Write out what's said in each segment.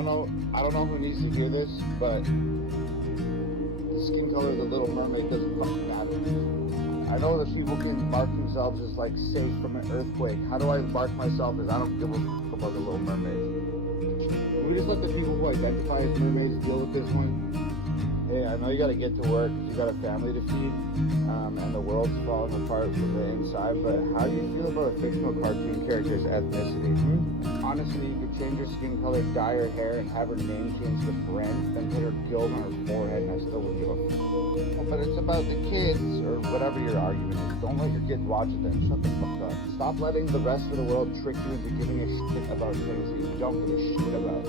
I don't know who needs to hear this, but the skin color of the Little Mermaid doesn't fucking matter. I know that people can mark themselves as like safe from an earthquake. How do I mark myself as I don't give a fuck about the Little Mermaid? Can we just let the people who identify as mermaids deal with this one? Hey, I know you gotta get to work because you got a family to feed, and the world's falling apart from the inside, but how do you feel about a fictional cartoon character's ethnicity? Honestly, you could change her skin color, dye her hair, and have her name changed to Brent, then put her guild on her forehead, and I still wouldn't give a fuck. But it's about the kids, or whatever your argument is. Don't let your kids watch it then. Shut the fuck up. Stop letting the rest of the world trick you into giving a shit about things that you don't give a shit about.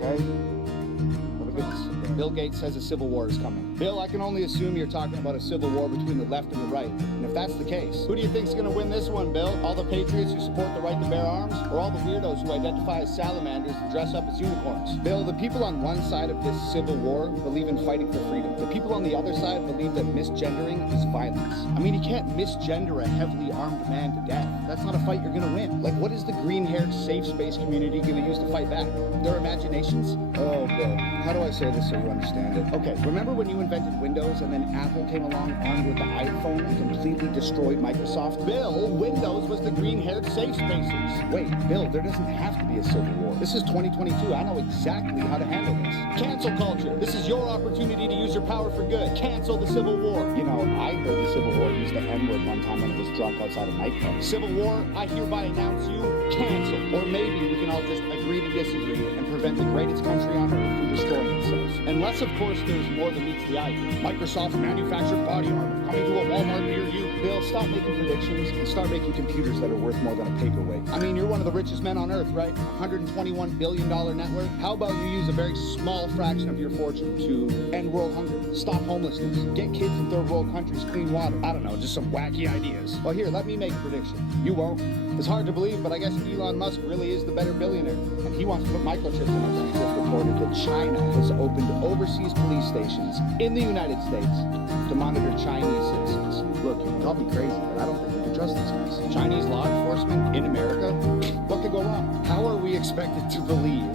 Okay? Bill Gates says a civil war is coming. Bill, I can only assume you're talking about a civil war between the left and the right. And if that's the case, who do you think's gonna win this one, Bill? All the patriots who support the right to bear arms? Or all the weirdos who identify as salamanders and dress up as unicorns? Bill, the people on one side of this civil war believe in fighting for freedom. The people on the other side believe that misgendering is violence. I mean, you can't misgender a heavily armed man to death. That's not a fight you're gonna win. Like, what is the green-haired safe space community gonna use to fight back? Their imaginations? Oh, Bill, how do I say this so you understand it? Okay, remember when you invented Windows and then Apple came along armed with the iPhone and completely destroyed Microsoft? Bill, Windows was the green-haired safe spaces. Wait, Bill, there doesn't have to be a civil war. This is 2022. I know exactly how to handle this. Cancel culture. This is your opportunity to use your power for good. Cancel the Civil War. You know, I heard the Civil War use the N-word one time when it was drunk outside a nightclub. Civil War, I hereby announce you canceled. Or maybe we can all just agree to disagree and prevent the greatest country on earth from destroying itself. Unless, of course, there's more than meets the eye. Microsoft's manufactured body armor coming to a Walmart near you. Bill, stop making predictions and start making computers that are worth more than a paperweight. I mean, you're one of the richest men on earth, right? $121 billion net worth. How about you use a very small fraction of your fortune to end world hunger, stop homelessness, get kids in third world countries clean water? I don't know, just some wacky ideas. Well, here, let me make a prediction. You won't. It's hard to believe, but I guess Elon Musk really is the better billionaire, and he wants to put microchips in us. He just reported that China has opened overseas police stations in the United States to monitor Chinese citizens. Look, you can call me crazy, but I don't think we can trust these guys. Chinese law enforcement in America? What could go wrong? How are we expected to believe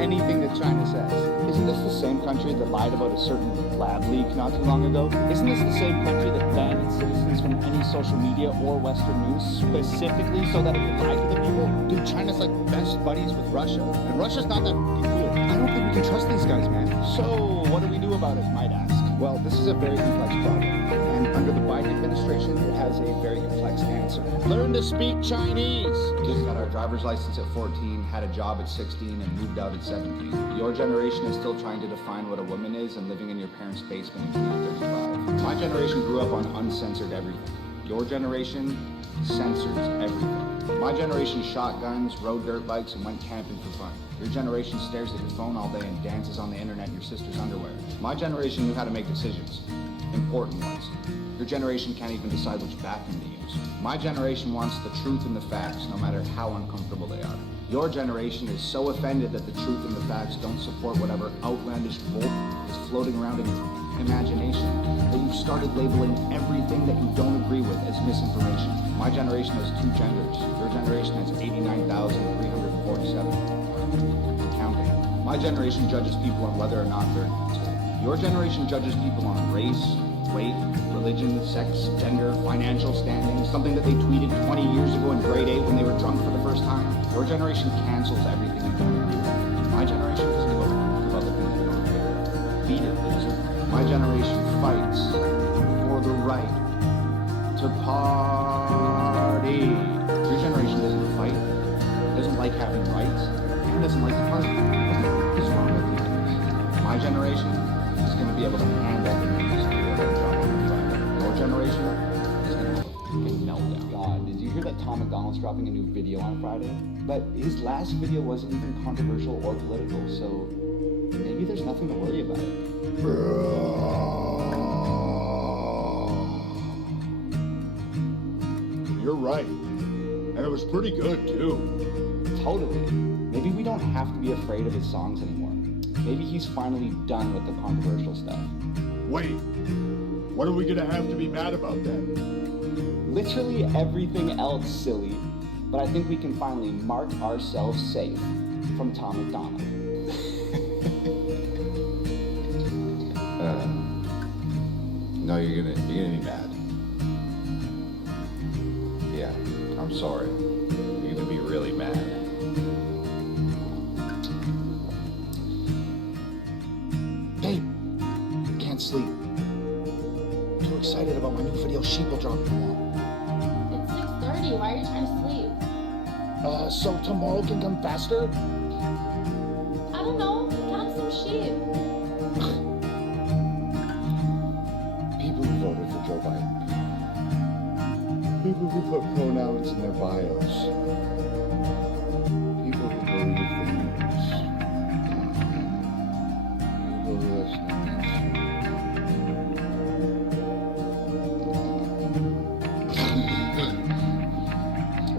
anything that China says? Isn't this the same country that lied about a certain lab leak not too long ago? Isn't this the same country that banned its citizens from any social media or Western news specifically so that it could lie to the people? Dude, China's like best buddies with Russia, and Russia's not that cool. I don't think we can trust these guys, man. So, what do we do about it, you might ask? Well, this is a very complex problem, and under the Biden administration, it has a very complex answer. Learn to speak Chinese! Just got our driver's license at 14, had a job at 16, and moved out at 17. Your generation is still trying to define what a woman is and living in your parents' basement until you're 35. My generation grew up on uncensored everything. Your generation censors everything. My generation shot guns, rode dirt bikes, and went camping for fun. Your generation stares at your phone all day and dances on the internet in your sister's underwear. My generation knew how to make decisions. Important ones. Your generation can't even decide which bathroom to use. My generation wants the truth and the facts, no matter how uncomfortable they are. Your generation is so offended that the truth and the facts don't support whatever outlandish bull is floating around in your imagination, that you've started labeling everything that you don't agree with as misinformation. My generation has two genders. Your generation has 89,347. Counting. My generation judges people on whether or not they're an asshole. Your generation judges people on race, weight, religion, sex, gender, financial standing, something that they tweeted 20 years ago in grade 8 when they were drunk for the first time. Your generation cancels everything you don't agree with. My generation doesn't give a fuck about you don't care. Beat it, loser. My generation fights for the right to party. Your generation doesn't fight, doesn't like having rights, and doesn't like to party. What is wrong with you guys? My generation is going to be able to handle the news and be able to drop on Friday. Your generation is going to have a fucking meltdown. God, did you hear that Tom Macdonald's dropping a new video on Friday? But his last video wasn't even controversial or political, so maybe there's nothing to worry about. You're right. And it was pretty good, too. Totally. Maybe we don't have to be afraid of his songs anymore. Maybe he's finally done with the controversial stuff. Wait, what are we gonna have to be mad about then? Literally everything else, silly. But I think we can finally mark ourselves safe from Tom Macdonald. No, you're gonna be mad. Yeah, I'm sorry. You're gonna be really mad. Babe, I can't sleep. Too excited about my new video Sheeple dropping tomorrow. It's 6:30. Why are you trying to sleep? So tomorrow can come faster? I don't know. Count some sheep. People who voted for Joe Biden. People who put pronouns in their bios. People who believe the news. People who listen to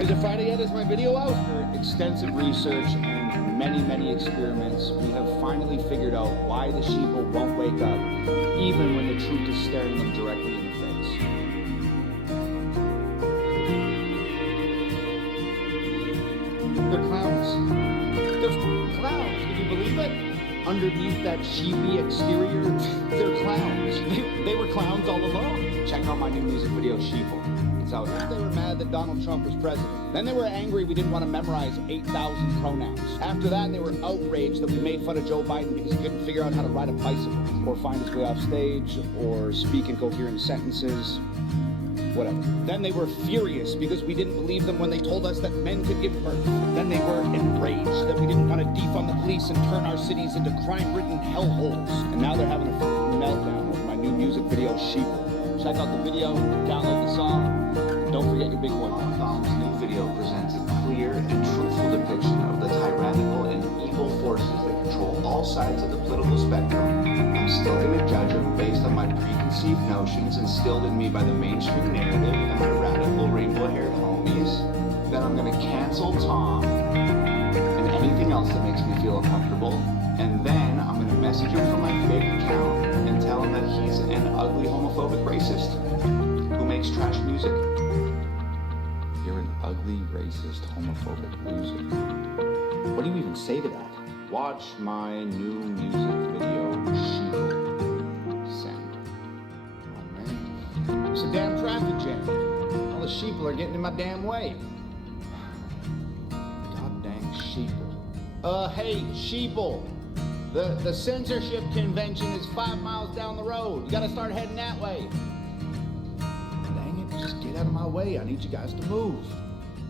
Is it Friday yet? Is my video out? After extensive research and many experiments, we have finally figured out why the sheeple won't wake up, even when the truth is staring them directly in the face. They're clowns. They're clowns. Can you believe it? Underneath that sheepy exterior, they're clowns. They were clowns all along. Check out my new music video, Sheeple. It's out now. They were mad that Donald Trump was president. Then they were angry we didn't want to memorize 8,000 pronouns. After that, they were outraged that we made fun of Joe Biden because he couldn't figure out how to ride a bicycle, or find his way off stage, or speak in coherent sentences, whatever. Then they were furious because we didn't believe them when they told us that men could give birth. Then they were enraged that we didn't want to defund the police and turn our cities into crime-ridden hellholes. And now they're having a fucking meltdown over my new music video, Sheeple. Check out the video, download the song, and don't forget your big one. Macdonald's new video presents a clear and truthful depiction of the tyrannical and evil forces that control all sides of the political spectrum. I'm still going to judge them based on my preconceived notions instilled in me by the mainstream narrative and my radical rainbow-haired homies. Then I'm going to cancel Tom and anything else that makes me feel uncomfortable. And then I'm going to message him from my fake account and tell him that he's an ugly homophobic racist who makes trash music. You're an ugly, racist, homophobic loser. What do you even say to that? Watch my new music video, Sheeple. Send. Oh, man. It's a damn traffic jam. All the sheeple are getting in my damn way. God dang sheeple. Hey, sheeple. The censorship convention is 5 miles down the road. You gotta start heading that way. Dang it, just get out of my way. I need you guys to move.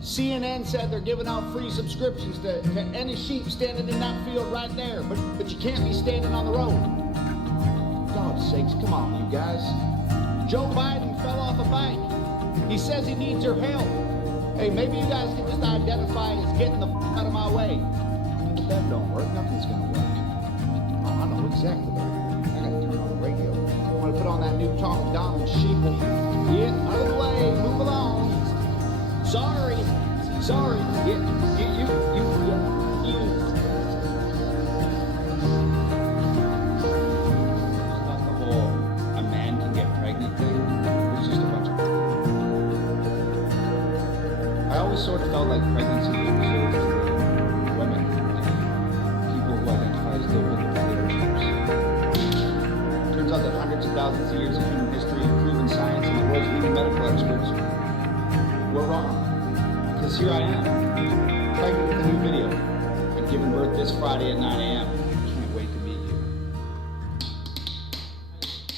CNN said they're giving out free subscriptions to any sheep standing in that field right there, but you can't be standing on the road. God's sakes, come on, you guys. Joe Biden fell off a bike. He says he needs your help. Hey, maybe you guys can just identify as getting the out of my way. If that don't work, nothing's gonna work. Oh, I know exactly what I gotta turn on the radio. I want to put on that new Tom Macdonald Sheeple. Get out of the way, move along. Sorry. You. It's not the whole a man can get pregnant thing. It's just a bunch of. I always sort of felt like pregnancy was reserved for women and people who identify as liberal dictatorships. Turns out that hundreds of thousands of years of human history and proven science and the world's leading medical experts were wrong. Because here I am, pregnant with a new video, and giving birth this Friday at 9 a.m. Can't wait to meet you.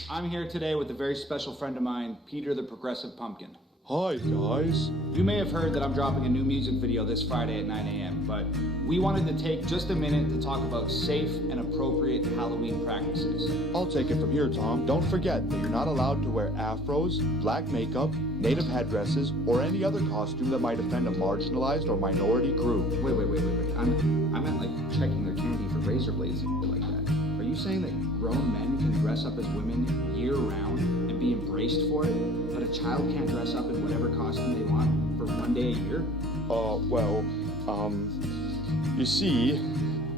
I'm here today with a very special friend of mine, Peter the Progressive Pumpkin. Hi, guys. You may have heard that I'm dropping a new music video this Friday at 9 a.m., but we wanted to take just a minute to talk about safe and appropriate Halloween practices. I'll take it from here, Tom. Don't forget that you're not allowed to wear afros, black makeup, native headdresses, or any other costume that might offend a marginalized or minority group. Wait. I meant like checking their candy for razor blades and shit like that. Are you saying that grown men can dress up as women year-round and be embraced for it, but a child can't dress up in whatever costume they want for one day a year? You see,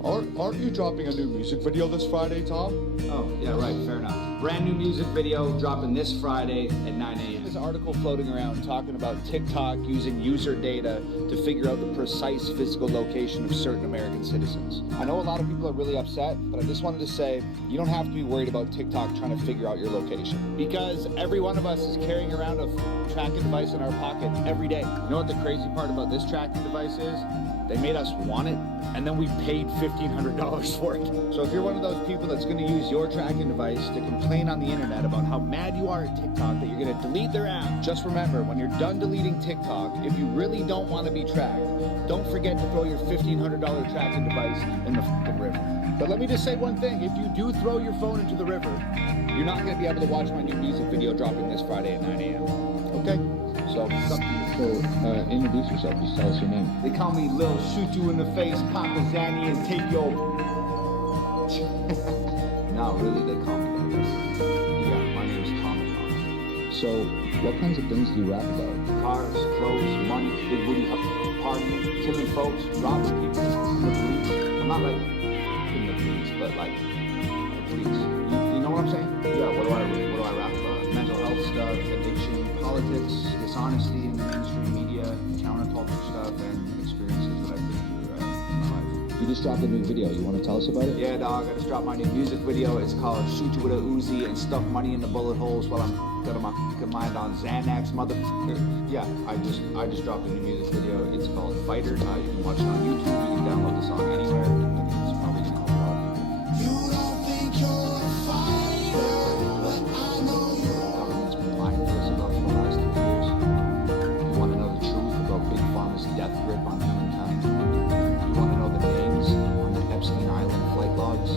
Aren't you dropping a new music video this Friday, Tom? Oh, yeah, right, fair enough. Brand new music video dropping this Friday at 9 a.m. This article floating around talking about TikTok using user data to figure out the precise physical location of certain American citizens. I know a lot of people are really upset, but I just wanted to say you don't have to be worried about TikTok trying to figure out your location, because every one of us is carrying around a tracking device in our pocket every day. You know what the crazy part about this tracking device is? They made us want it, and then we paid $1,500 for it. So if you're one of those people that's going to use your tracking device to complain on the internet about how mad you are at TikTok that you're going to delete their app, just remember, when you're done deleting TikTok, if you really don't want to be tracked, don't forget to throw your $1,500 tracking device in the fucking river. But let me just say one thing, if you do throw your phone into the river, you're not going to be able to watch my new music video dropping this Friday at 9 a.m. Okay? So, it's up to you. So, introduce yourself. Just tell us your name. They call me Lil Shoot You in the Face, Papa Zanny, and take your... No, really, they call me that. Yeah, my name's Macdonald. So, what kinds of things do you rap about? Cars, clothes, money, big booty, partying, killing folks, robbing people, the police. I'm not like in the police, but like the police. You know what I'm saying? Yeah, what do I rap about? Mental health stuff, addiction, politics, dishonesty in the mainstream media, counterculture stuff, and experiences that I've been through in my life. You just dropped a new video. You want to tell us about it? Yeah, dog, I just dropped my new music video. It's called Shoot You with a Uzi and Stuff Money in the Bullet Holes while I'm out of my fucking mind on Xanax, motherfucker. Yeah, I just dropped a new music video. It's called Fighter. You can watch it on YouTube. You can download the song anywhere. I think it's probably gonna help a lot of people. You don't think you're a fighter, but I know you. The government's been lying to us about for the last 2 years. You want to know the truth about Big Pharma's death grip on humankind? You want to know the names on the Epstein Island flight logs?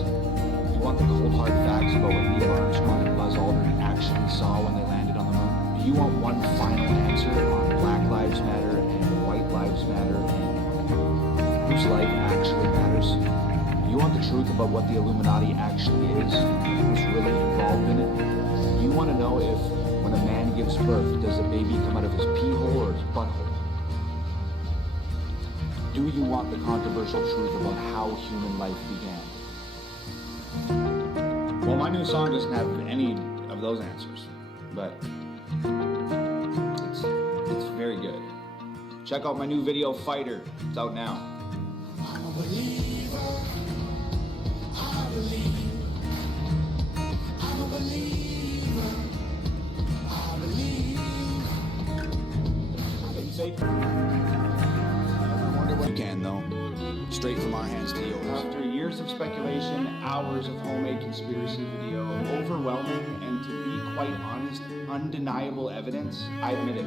You want the cold hard facts about what Neil Armstrong and Buzz Aldrin actually saw when they landed on the moon? Do you want one final answer on Black Lives Matter and White Lives Matter and whose life actually matters? You want the truth about what the Illuminati actually is and who's really involved in it? You want to know if, when a man gives birth, does the baby come out of his pee hole or his butthole? Do you want the controversial truth about how human life began? Well, my new song doesn't have any of those answers, but it's very good. Check out my new video, Fighter. It's out now. I'm a believer. I believe. I'm a believer. I believe. You can, though. Straight from our hands to yours. After years of speculation, hours of homemade conspiracy video, overwhelming and, to be quite honest, undeniable evidence, I admit it.